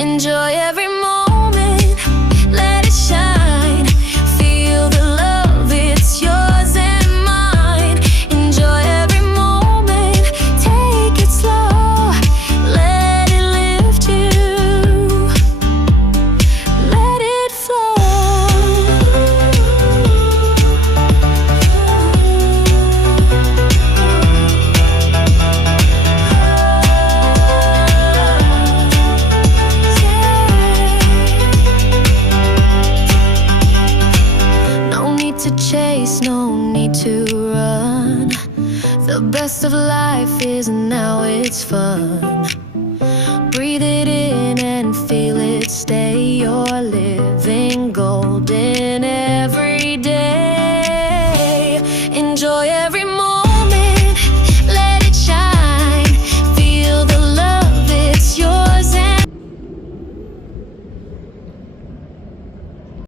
Enjoy every moment, let it shine. Feel the love, it's yours and mine. Enjoy every moment, take it slow. Let it lift you, let it flow. No need to chase, no need to run. The best of life is now, it's fun. Breathe it in and feel it stay.